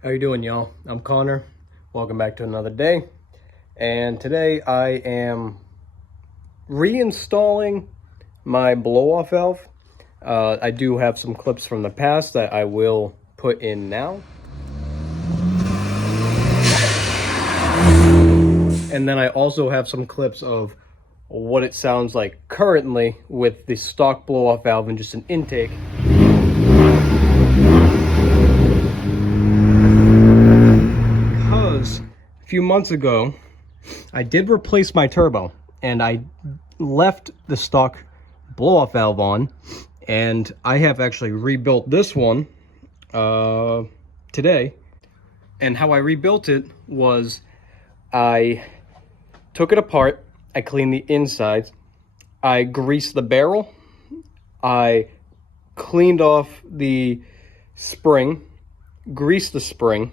How you doing, y'all? I'm Connor. Welcome back to another day. And today I am reinstalling my blow-off valve. I do have some clips from the past that I will put in now. And then I also have some clips of what it sounds like currently with the stock blow-off valve and just an intake. Because a few months ago, I did replace my turbo and I left the stock blow-off valve on, and I have actually rebuilt this one today. And how I rebuilt it was I took it apart, I cleaned the insides, I greased the barrel, I cleaned off the spring, greased the spring,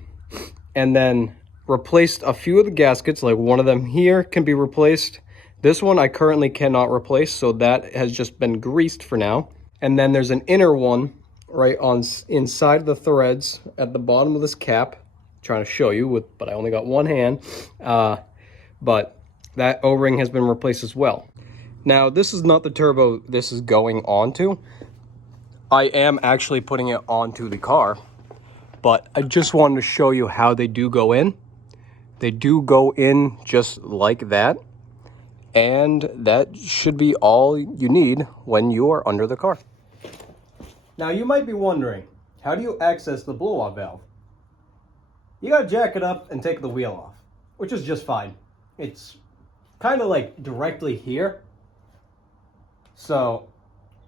and then replaced a few of the gaskets. Like one of them here can be replaced. This one I currently cannot replace, so that has just been greased for now. And then there's an inner one right on inside the threads at the bottom of this cap. I'm trying to show you but I only got one hand. But that O-ring has been replaced as well. Now, this is not the turbo this is going onto. I am actually putting it onto the car, but I just wanted to show you how they do go in. They do go in just like that, and that should be all you need when you are under the car. Now, you might be wondering, how do you access the blow-off valve? You gotta jack it up and take the wheel off, which is just fine. It's kind of like directly here. So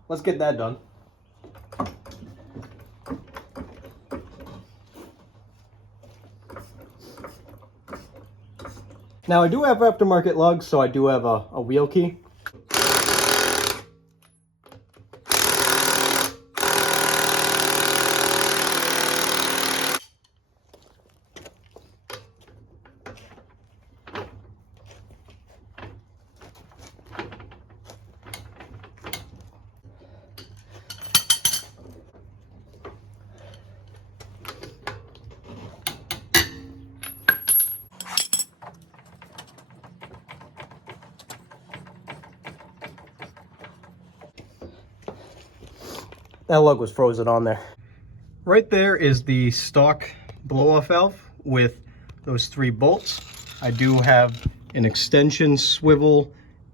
let's get that done. Now, I do have aftermarket lugs, so I do have a wheel key. That lug was frozen on there. Right there is the stock blow-off valve with those 3 bolts. I do have an extension swivel,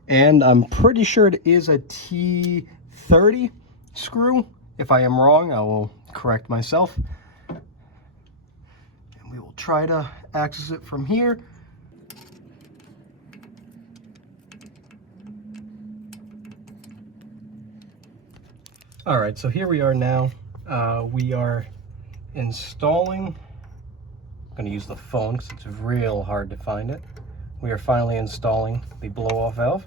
and I'm pretty sure it is a T30 screw. If I am wrong, I will correct myself. And we will try to access it from here. All right, so here we are now. We are installing, I'm gonna use the phone because it's real hard to find it. We are finally installing the blow-off valve.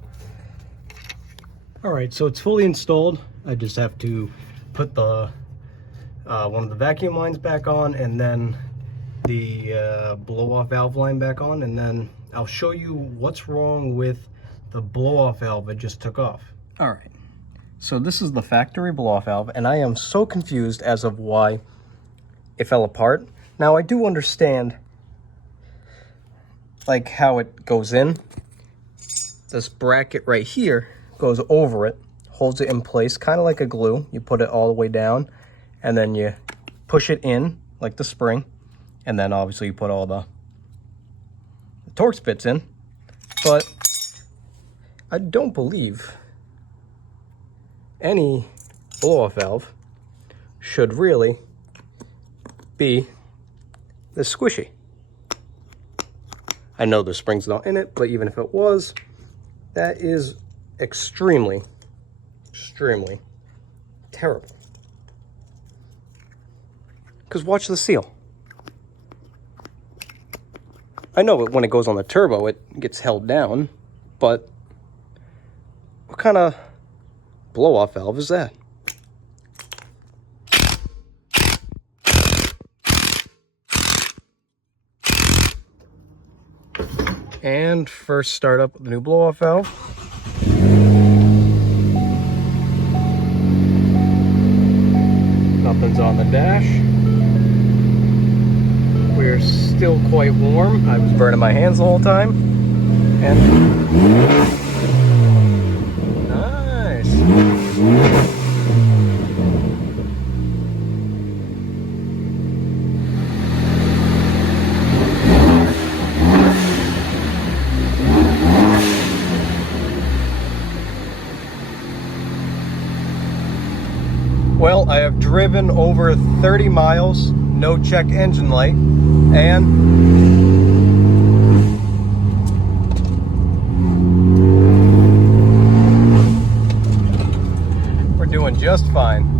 All right, so it's fully installed. I just have to put the one of the vacuum lines back on, and then the blow-off valve line back on, and then I'll show you what's wrong with the blow-off valve I just took off. All right. So this is the factory blow-off valve, and I am so confused as of why it fell apart. Now, I do understand like how it goes in. This bracket right here goes over it, holds it in place, kind of like a glue. You put it all the way down, and then you push it in like the spring, and then obviously you put all the Torx bits in. But I don't believe any blow-off valve should really be this squishy. I know the spring's not in it, but even if it was, that is extremely terrible. Because watch the seal. I know when it goes on the turbo, it gets held down, but what kind of blow-off valve is that? And first start up with the new blow-off valve. Nothing's on the dash. they're still quite warm. I was burning my hands the whole time. And nice. Well, I have driven over 30 miles, no check engine light, and we're doing just fine.